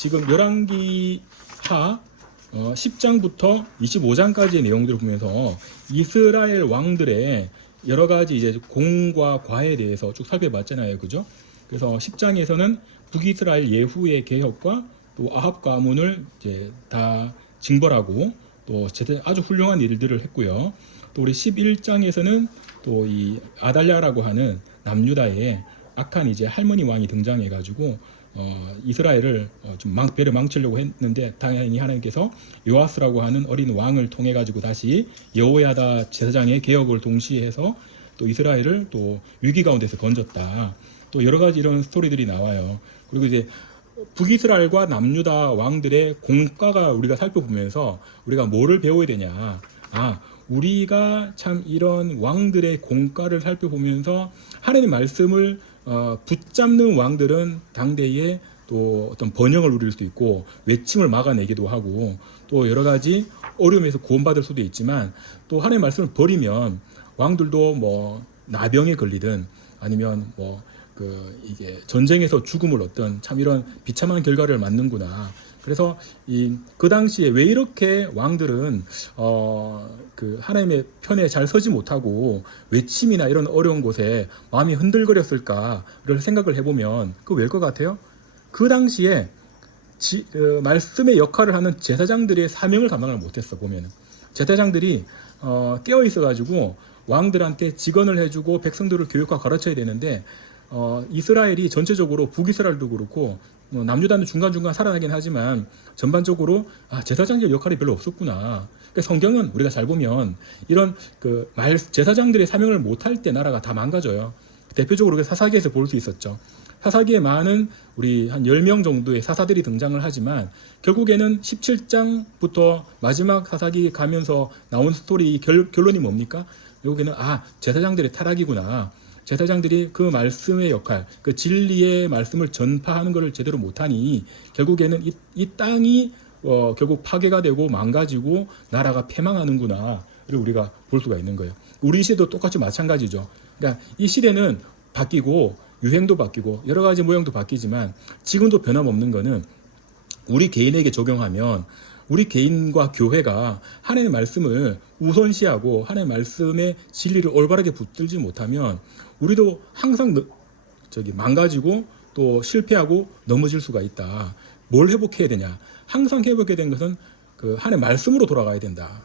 지금 열왕기하 10장부터 25장까지의 내용들을 보면서 이스라엘 왕들의 여러 가지 이제 공과 과에 대해서 쭉 살펴봤잖아요, 그죠? 그래서 10장에서는 북이스라엘 예후의 개혁과 또 아합 가문을 이제 다 징벌하고 또 아주 훌륭한 일들을 했고요. 또 우리 11장에서는 또 이 아달랴라고 하는 남유다의 악한 이제 할머니 왕이 등장해가지고 이스라엘을 좀 배를 망치려고 했는데 당연히 하나님께서 요아스라고 하는 어린 왕을 통해 가지고 다시 여호야다 제사장의 개혁을 동시에 해서 또 이스라엘을 또 위기 가운데서 건졌다. 또 여러 가지 이런 스토리들이 나와요. 그리고 이제 북이스라엘과 남유다 왕들의 공과가 우리가 살펴보면서 우리가 뭐를 배워야 되냐? 우리가 참 이런 왕들의 공과를 살펴보면서 하나님의 말씀을 붙잡는 왕들은 당대에 또 어떤 번영을 누릴 수도 있고 외침을 막아내기도 하고 또 여러 가지 어려움에서 구원받을 수도 있지만 또 하나님의 말씀을 버리면 왕들도 뭐 나병에 걸리든 아니면 이게 전쟁에서 죽음을 얻든 참 이런 비참한 결과를 맞는구나. 그래서 그 당시에 왜 이렇게 왕들은 그 하나님의 편에 잘 서지 못하고 외침이나 이런 어려운 곳에 마음이 흔들거렸을까를 생각을 해보면 그거 왜일 것 같아요? 그 당시에 말씀의 역할을 하는 제사장들의 사명을 감당을 못했어. 보면은 제사장들이 깨어 있어가지고 왕들한테 직언을 해주고 백성들을 교육하고 가르쳐야 되는데 이스라엘이 전체적으로 북이스라엘도 그렇고 남유다는 중간중간 살아나긴 하지만 전반적으로 제사장적 역할이 별로 없었구나. 그러니까 성경은 우리가 잘 보면 이런 제사장들의 사명을 못할 때 나라가 다 망가져요. 대표적으로 우리가 사사기에서 볼 수 있었죠. 사사기에 많은 우리 한 10명 정도의 사사들이 등장을 하지만 결국에는 17장부터 마지막 사사기 가면서 나온 스토리 결론이 뭡니까? 결국에는 제사장들의 타락이구나. 제사장들이 그 말씀의 역할, 그 진리의 말씀을 전파하는 것을 제대로 못하니 결국에는 이 땅이 결국 파괴가 되고 망가지고 나라가 패망하는구나를 우리가 볼 수가 있는 거예요. 우리 시대도 똑같이 마찬가지죠. 그러니까 이 시대는 바뀌고 유행도 바뀌고 여러 가지 모형도 바뀌지만 지금도 변함없는 거는 우리 개인에게 적용하면 우리 개인과 교회가 하나님의 말씀을 우선시하고 하나님의 말씀의 진리를 올바르게 붙들지 못하면 우리도 항상 망가지고 또 실패하고 넘어질 수가 있다. 뭘 회복해야 되냐? 항상 회복해야 되는 것은 그 하나님의 말씀으로 돌아가야 된다.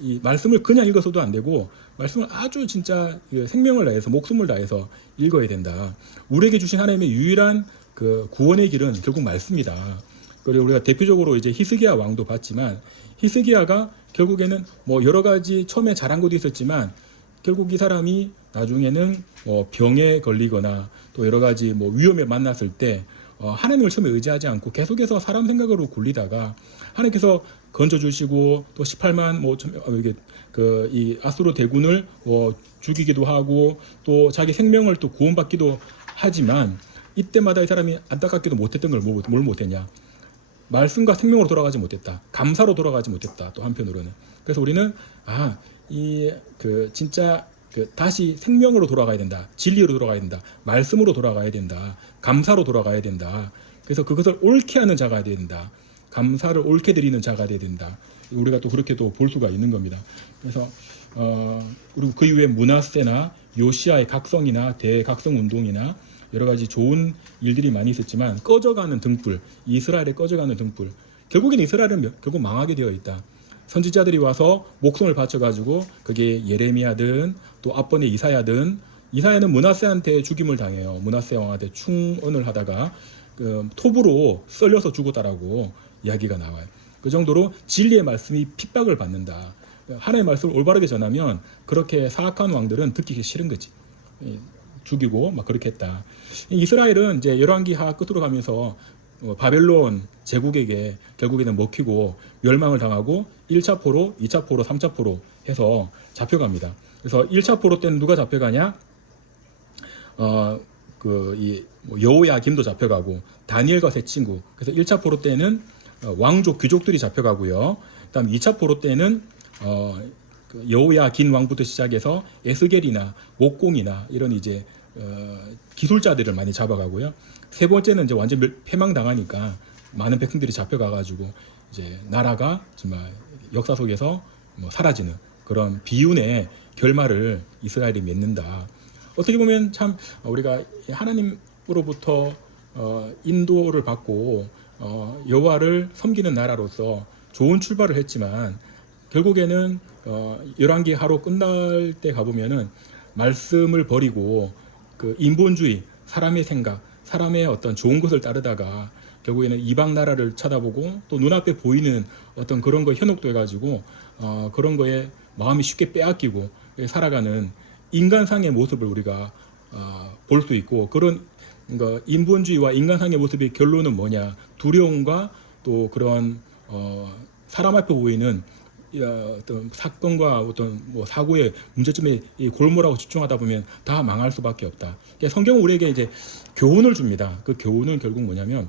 이 말씀을 그냥 읽어서도 안 되고 말씀을 아주 진짜 생명을 다해서 목숨을 다해서 읽어야 된다. 우리에게 주신 하나님의 유일한 그 구원의 길은 결국 말씀이다. 그리고 우리가 대표적으로 이제 히스기야 왕도 봤지만 히스기야가 결국에는 여러 가지 처음에 잘한 것도 있었지만 결국 이 사람이 나중에는 병에 걸리거나 또 여러 가지 위험에 만났을 때 하나님을 처음에 의지하지 않고 계속해서 사람 생각으로 굴리다가 하나님께서 건져주시고 또 18만 이 아수르 대군을 죽이기도 하고 또 자기 생명을 또 구원받기도 하지만 이때마다 이 사람이 안타깝게도 못했던 걸 뭘 못했냐? 말씀과 생명으로 돌아가지 못했다. 감사로 돌아가지 못했다. 또 한편으로는. 그래서 우리는 진짜 다시 생명으로 돌아가야 된다. 진리로 돌아가야 된다. 말씀으로 돌아가야 된다. 감사로 돌아가야 된다. 그래서 그것을 옳게 하는 자가 되어야 된다. 감사를 옳게 드리는 자가 되어야 된다. 우리가 또 그렇게 또 볼 수가 있는 겁니다. 그래서 그리고 그 이후에 므낫세나 요시아의 각성이나 대각성 운동이나 여러 가지 좋은 일들이 많이 있었지만 꺼져가는 등불, 이스라엘의 꺼져가는 등불. 결국엔 이스라엘은 결국 망하게 되어 있다. 선지자들이 와서 목숨을 바쳐가지고 그게 예레미야든 또 앞번에 이사야든 이사야는 므낫세한테 죽임을 당해요. 므낫세 왕한테 충언을 하다가 톱으로 썰려서 죽었다라고 이야기가 나와요. 그 정도로 진리의 말씀이 핍박을 받는다. 하나님의 말씀을 올바르게 전하면 그렇게 사악한 왕들은 듣기 싫은 거지. 죽이고 그렇게 했다. 이스라엘은 이제 열왕기하 끝으로 가면서 바벨론 제국에게 결국에는 먹히고 멸망을 당하고 1차 포로, 2차 포로, 3차 포로 해서 잡혀갑니다. 그래서 1차 포로 때는 누가 잡혀가냐? 여호야김도 잡혀가고 다니엘과 세 친구. 그래서 1차 포로 때는 왕족 귀족들이 잡혀가고요. 그다음 2차 포로 때는 여호야긴 왕부터 시작해서 에스겔이나 목공이나 이런 이제 기술자들을 많이 잡아가고요. 세 번째는 이제 완전 패망당하니까 많은 백성들이 잡혀가가지고 이제 나라가 정말 역사 속에서 뭐 사라지는 그런 비운의 결말을 이스라엘이 맺는다. 어떻게 보면 참 우리가 하나님으로부터 인도를 받고 여호와를 섬기는 나라로서 좋은 출발을 했지만 결국에는 열왕기 하루 끝날 때 가보면은 말씀을 버리고 그 인본주의, 사람의 생각, 사람의 어떤 좋은 것을 따르다가 결국에는 이방 나라를 쳐다보고 또 눈앞에 보이는 어떤 그런 거에 현혹돼가지고 그런 거에 마음이 쉽게 빼앗기고 살아가는 인간상의 모습을 우리가 볼 수 있고 그런 인본주의와 인간상의 모습의 결론은 뭐냐? 두려움과 또 그런 사람 앞에 보이는 어떤 사건과 어떤 뭐 사고의 문제점에 골몰하고 집중하다 보면 다 망할 수밖에 없다. 그러니까 성경은 우리에게 이제 교훈을 줍니다. 그 교훈은 결국 뭐냐면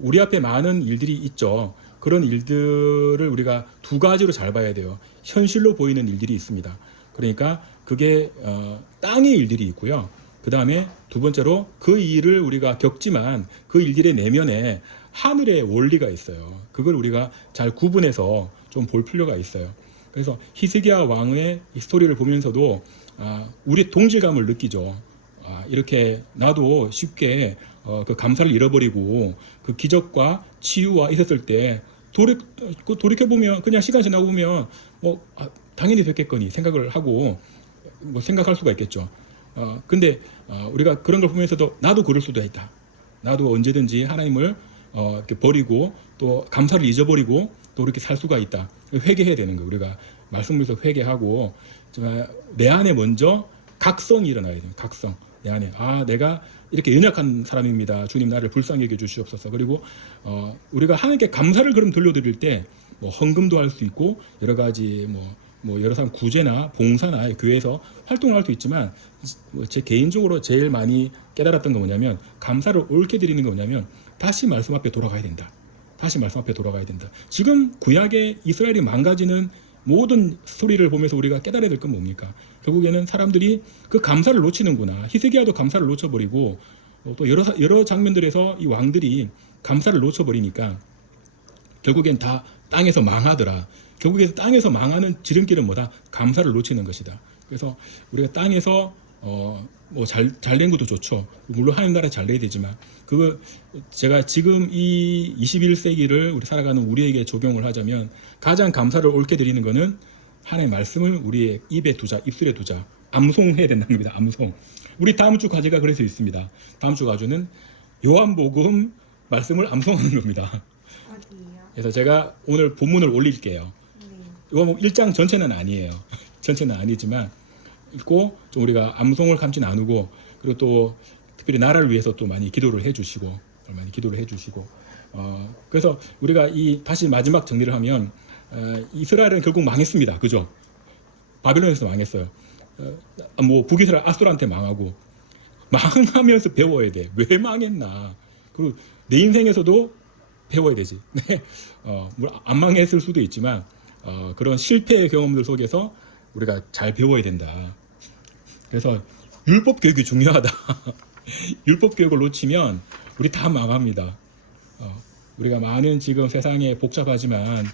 우리 앞에 많은 일들이 있죠. 그런 일들을 우리가 두 가지로 잘 봐야 돼요. 현실로 보이는 일들이 있습니다. 그러니까 그게 땅의 일들이 있고요. 그 다음에 두 번째로 그 일을 우리가 겪지만 그 일들의 내면에 하늘의 원리가 있어요. 그걸 우리가 잘 구분해서 좀 볼 필요가 있어요. 그래서 히스기야 왕의 스토리를 보면서도 우리 동질감을 느끼죠. 이렇게 나도 쉽게 그 감사를 잃어버리고 그 기적과 치유와 있었을 때 돌이켜보면 그냥 시간 지나고 보면 당연히 됐겠거니 생각을 하고 생각할 수가 있겠죠. 근데 우리가 그런 걸 보면서도 나도 그럴 수도 있다. 나도 언제든지 하나님을 이렇게 버리고 또 감사를 잊어버리고 또 이렇게 살 수가 있다. 회개해야 되는 거예요. 우리가 말씀에서 회개하고 정말 내 안에 먼저 각성이 일어나야 돼요. 각성. 내 안에 내가 이렇게 연약한 사람입니다. 주님 나를 불쌍히 여겨 주시옵소서. 그리고 우리가 하나님께 감사를 그럼 들려드릴 때 뭐 헌금도 할 수 있고 여러 가지 뭐 여러 사람 구제나 봉사나 교회에서 활동을 할 수 있지만 제 개인적으로 제일 많이 깨달았던 건 뭐냐면 감사를 옳게 드리는 건 뭐냐면 다시 말씀 앞에 돌아가야 된다. 다시 말씀 앞에 돌아가야 된다. 지금 구약의 이스라엘이 망가지는 모든 스토리를 보면서 우리가 깨달아야 될 건 뭡니까? 결국에는 사람들이 그 감사를 놓치는구나. 히스기야도 감사를 놓쳐버리고 또 여러 장면들에서 이 왕들이 감사를 놓쳐버리니까 결국엔 다 땅에서 망하더라. 결국에서 땅에서 망하는 지름길은 뭐다? 감사를 놓치는 것이다. 그래서 우리가 땅에서 잘 된 것도 좋죠. 물론 하나님 나라 잘 돼야 되지만 그거 제가 지금 이 21세기를 우리 살아가는 우리에게 적용을 하자면 가장 감사를 옳게 드리는 거는 하나님의 말씀을 우리의 입에 두자, 입술에 두자. 암송해야 된다는 겁니다. 암송. 우리 다음 주 과제가 그래서 있습니다. 다음 주 과제는 요한복음 말씀을 암송하는 겁니다. 그래서 제가 오늘 본문을 올릴게요. 요한복음 1장 전체는 아니에요. 전체는 아니지만 읽고 좀 우리가 암송을 감지 나누고 그리고 또 특별히 나라를 위해서 또 많이 기도를 해주시고 그래서 우리가 다시 마지막 정리를 하면 이스라엘은 결국 망했습니다. 그죠? 바벨론에서 망했어요. 북이스라엘 아수르한테 망하고 망하면서 배워야 돼. 왜 망했나? 그리고 내 인생에서도 배워야 되지. 안 망했을 수도 있지만 그런 실패의 경험들 속에서 우리가 잘 배워야 된다. 그래서 율법 교육이 중요하다. 율법 교육을 놓치면 우리 다 망합니다. 우리가 많은 지금 세상에 복잡하지만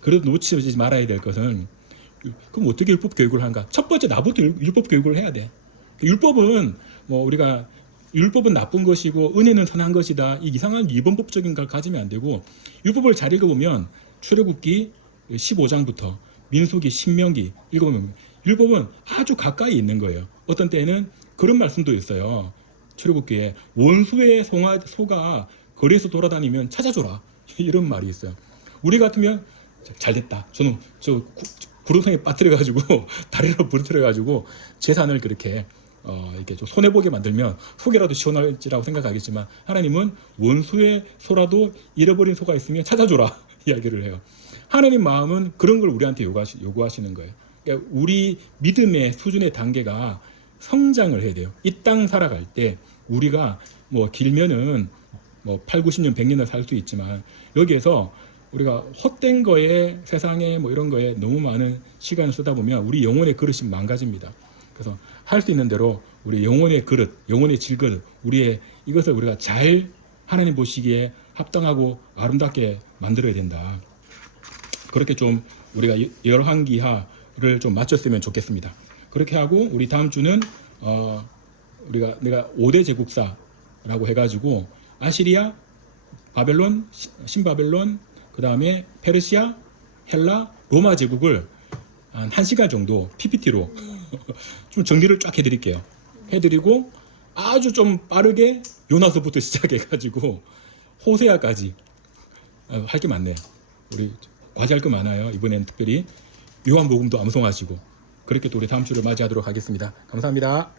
그래도 놓치지 말아야 될 것은 그럼 어떻게 율법 교육을 한가? 첫 번째 나부터 율법 교육을 해야 돼. 율법은 우리가 율법은 나쁜 것이고 은혜는 선한 것이다. 이 이상한 위헌법적인 걸 가지면 안 되고 율법을 잘 읽어보면 출애굽기 15장부터 민수기, 신명기 읽어보면 율법은 아주 가까이 있는 거예요. 어떤 때는 그런 말씀도 있어요. 출애굽기에 원수의 소가 거리에서 돌아다니면 찾아줘라. 이런 말이 있어요. 우리 같으면 잘됐다. 저는 구름상에 빠뜨려가지고 다리로 부러뜨려가지고 재산을 그렇게 이렇게 좀 손해보게 만들면 속이라도 시원할지라고 생각하겠지만 하나님은 원수의 소라도 잃어버린 소가 있으면 찾아줘라 이야기를 해요. 하나님 마음은 그런 걸 우리한테 요구하시는 거예요. 그러니까 우리 믿음의 수준의 단계가 성장을 해야 돼요. 이 땅 살아갈 때 우리가 길면은 8, 90년, 100년을 살 수 있지만 여기에서 우리가 헛된 거에 세상에 이런 거에 너무 많은 시간을 쓰다 보면 우리 영혼의 그릇이 망가집니다. 그래서 할 수 있는 대로 우리 영혼의 그릇, 영혼의 질그릇, 우리의 이것을 우리가 잘 하나님 보시기에 합당하고 아름답게 만들어야 된다. 그렇게 좀 우리가 열왕기하를 좀 맞췄으면 좋겠습니다. 그렇게 하고 우리 다음 주는 내가 5대 제국사라고 해가지고 아시리아, 바벨론, 신바벨론, 그 다음에 페르시아, 헬라, 로마 제국을 한 1시간 정도 PPT로 좀 정리를 쫙 해드릴게요. 해드리고 아주 좀 빠르게 요나서부터 시작해가지고 호세아까지 할 게 많네요. 우리 과제할 거 많아요. 이번엔 특별히 요한복음도 암송하시고 그렇게 또 우리 다음 주를 맞이하도록 하겠습니다. 감사합니다.